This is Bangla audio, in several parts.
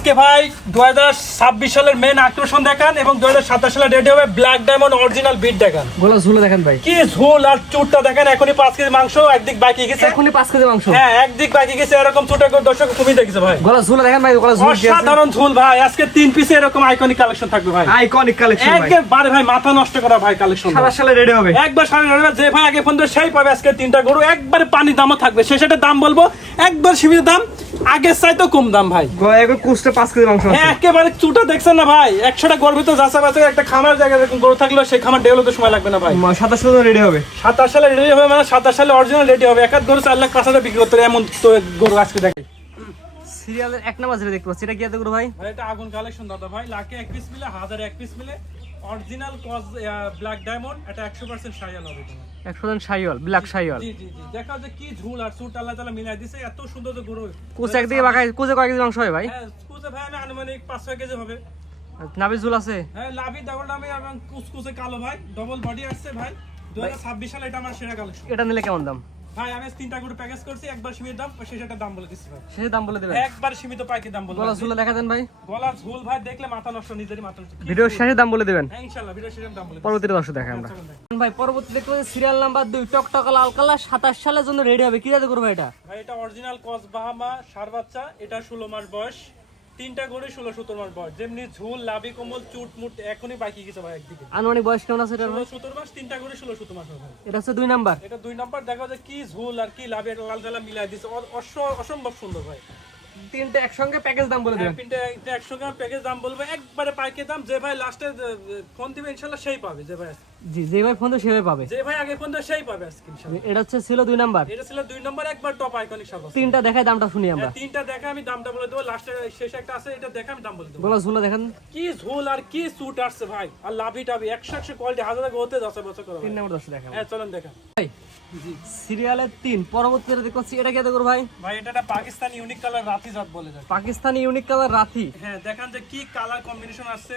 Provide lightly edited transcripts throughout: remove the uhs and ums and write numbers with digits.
আজকে ভাই 2026 সালের মেন আকর্ষণ দেখান এবং 2027 সালে রেডি হবে ব্ল্যাক ডায়মন্ড অরিজিনাল বিট দেখান। গলা ঝুলে দেখেন ভাই, কি ঝোল আর চুটটা দেখেন। এখনই 5 কেজি মাংস একদিক বাকি গেছে, এখনই 5 কেজি মাংস, হ্যাঁ একদিক বাকি গেছে। এরকম চুটা দর্শক তুমি দেখেছো ভাই। গলা ঝুলে দেখেন ভাই, গলা ঝুল সাধারণ ঝোল ভাই। আজকে 3 পিসে এরকম আইকনিক কালেকশন থাকবে ভাই, আইকনিক কালেকশন ভাই। একবারে ভাই মাথা নষ্ট করা ভাই কালেকশন। 27 সালে রেডি হবে, একবার সামনে রেডি। যে ভাই আগে পর্যন্ত সেই পাবে আজকে 3টা গরু একবারে পানি দামও থাকবে। শেষের দাম বলবো একবার সীমিত দাম, আগের চাইতেও কম দাম ভাই। একবার কুস্টে 5 কেজি মাংস আছে, একেবারে চুটা দেখছেন না ভাই। 100টা গরুর ভিতর যাচা বাচা একটা খামার জায়গায় এরকম গরু থাকলেও সেই খামার ডেভেলপের সময় লাগবে না ভাই। 27 সালে রেডি হবে, 27 সালে রেডি হবে, মানে 27 সালে অরিজিনাল রেডি হবে। এক গরু 4 লাখ 5 হাজার বিক্রি করতে এমন তো গরু আজকে দেখে। সিরিয়ালের 1 নাম্বার যেটা দেখতে পাচ্ছি এটা কি এত গরু ভাই? ভাই এটা আগুন কালেকশন দাদা ভাই। লাখে 1 পিস মিলে, হাজারে 1 পিস মিলে অরিজিনাল কজ ব্ল্যাক ডায়মন্ড। এটা 100% শাইওয়াল হবে তোমার, 100% শাইওয়াল, ব্ল্যাক শাইওয়াল। জি জি জি। দেখা যে কি ঝুল আর সুট আল্লাহ তাআলা মিলাই দিয়েছে। এত সুন্দর যে গরু। কুচ একদিকে বাঁকা, কুচে কয় কেজি মাংস হয় ভাই? হ্যাঁ কুচে ভাই আমি আনুমানিক 5-6 কেজি হবে। নাভি ঝুল আছে, হ্যাঁ লাভি ডাবল নামে এবং কুচকুচে কালো ভাই, ডবল বডি আসছে ভাই। 2026 সালে এটা আমার সেরা কালেকশন। এটা নিলে কেমন দাম ভাই আমি 3টা গরু প্যাকেজ করছি, একবার সীমিত দাম, শেষে একটা দাম বলে দিচ্ছি ভাই। শেষে দাম বলে দেবেন, একবার সীমিত পাইকি দাম বলবো। গলা ঝুলে দেখা দেন ভাই, গলার ঝুল ভাই দেখলে মাথা নষ্ট, নিজেরই মাথা নষ্ট। ভিডিওর শেষে দাম বলে দেবেন, হ্যাঁ ইনশাআল্লাহ ভিডিও শেষে দাম বলে দেব। পরবর্তীতে দর্শক দেখাই আমরা ভাই। পরবর্তী দেখতে পাচ্ছি সিরিয়াল নাম্বার 2 টকটক লাল কালার, 27 সালের জন্য রেডি হবে। কি জাতে করব এটা ভাই? এটা অরিজিনাল কস বাহামা সার বাচ্চা। এটা 16 মাস বয়স। 3টা গরু 16-17 মাস বয়স। যেমনি ঝুল লাভি কোমল চুট মুট এখনই বাকি গেছে ভাই একদিকে। আনুমানিক বয়স কেমন আছে এটা ভাই? 16-17 মাস। 3টা গরু 16-17 মাস ভাই। এটা হচ্ছে 2 নাম্বার, এটা 2 নাম্বার। দেখা যায় কি ঝুল আর কি লাভি, এটা লাল ঝালা মিলাই দিছে, অসম্ভব সুন্দর ভাই। তিনটে একসঙ্গে প্যাকেজ দাম বলে দেবেন। তিনটা একসঙ্গে প্যাকেজ দাম বলবো, একবারে পাইকে দাম। যে ভাই লাস্টে ফোন দিবে ইনশাআল্লাহ সেই পাবে। যে ভাই জি, যে ভাই ফোন তো সেভাবে পাবে, যে ভাই আগে ফোন দেয় সেই পাবে আজকে ইনশাআল্লাহ। এটা হচ্ছে ছিল 2 নাম্বার, এটা ছিল 2 নাম্বার, একবার টপ আইকনিক সর্বস্ব। তিনটা দেখায় দামটা শুনি আমরা। 3টা দেখা আমি দামটা বলে দেবো, লাস্টে শেষে একটা আছে এটা দেখা আমি দাম বলে দেবো। গলা ঝুলে দেখেন, কি ঝোল আর কি স্যুট আসছে ভাই, আর লাভি টাভি 100 কোয়ালিটি, হাজার গোতে 10 বছর করে 3 নাম্বার দর্শক দেখাবো হ্যাঁ চলেন দেখা ভাই। জি, সিরিয়ালের 3 পরবর্তীতে দেখতে পাচ্ছি এটা কি এত করব ভাই? ভাই। এটা একটা পাকিস্তানি ইউনিক কালার রাতি জাত বলে যায়। Pakistani unique colour Rathi. হ্যাঁ দেখান যে কি কালার কম্বিনেশন আসছে।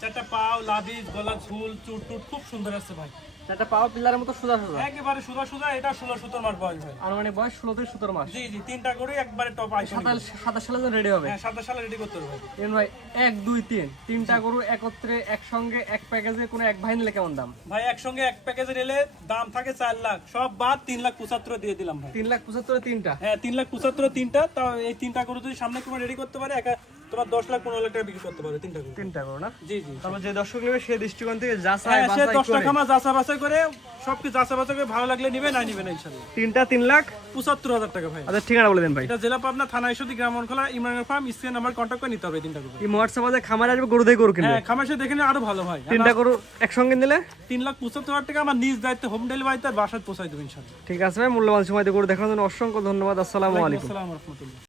4টা পাও, লাভি, গলা, ঝুল, চুট টুট খুব সুন্দর আসছে ভাই। এটা পাওয়ার পিলারের মতো সোজা সোজা, একেবারে সুদা সুদা। এটা 16-17 মাস বয়স ভাই। আনুমানিক বয়স 16 থেকে 17 মাস। জি জি। 3টা করে একবারে টপ আইকনিক। 27 সালে রেডি হবে। হ্যাঁ 27 সালে রেডি করতে হবে ভাই। এন ভাই 1 2 3 তিনটা গরু একত্রে একসঙ্গে এক প্যাকেজে কোনো এক ভাই নিলে কেমন দাম ভাই? একসঙ্গে এক প্যাকেজে নিলে দাম থাকে 4 লাখ, সব বাদ 3,75,000 দিয়ে দিলাম ভাই। 3,75,000 তিনটা। হ্যাঁ 3,75,000 তিনটা। তাও এই 3টা গরু যদি সামনে কোনো রেডি করতে পারে একা তোমার 10 লাখ 15 লাখ টাকা বিক্রি করতে পারে 3টা গরু। তিনটা গরু না? জি জি। তারপর যে দর্শক নেবে সেই দৃষ্টিকোণ থেকে যাচাই হ্যাঁ সে বাছাই 10টা করে খামা যাচা বাছাই করে সবকিছু যাচা বাছাই করে ভালো লাগলে নিবে, না নিবে না ইনশাআল্লাহ। তিনটা 3,75,000 টাকা ভাই। আচ্ছা ঠিকানা বলে দেন ভাই। এটা জেলা পাবনা, থানা ঈশ্বরদী, গ্রাম খোলা, Imran farm. Screen number contact করে নিতে হবে 3টা গরু। এই হোয়াটসঅ্যাপে যে খামারে আসবে গরু দেখে গরু কিনবে। হ্যাঁ খামার সে দেখে নিলে আরো ভালো ভাই। তিনটা গরু একসঙ্গে নিলে 3,75,000 টাকা আমার নিজ দায়িত্বে হোম ডেলিভারিতে বাসায় পৌঁছাই দেবো ইনশাআল্লাহ। ঠিক আছে ভাই, মূল্যবান সময় দিয়ে গরু দেখানোর জন্য অসংখ্য ধন্যবাদ। আসসালামু আলাইকুম। আসসালামু আলাইকুম।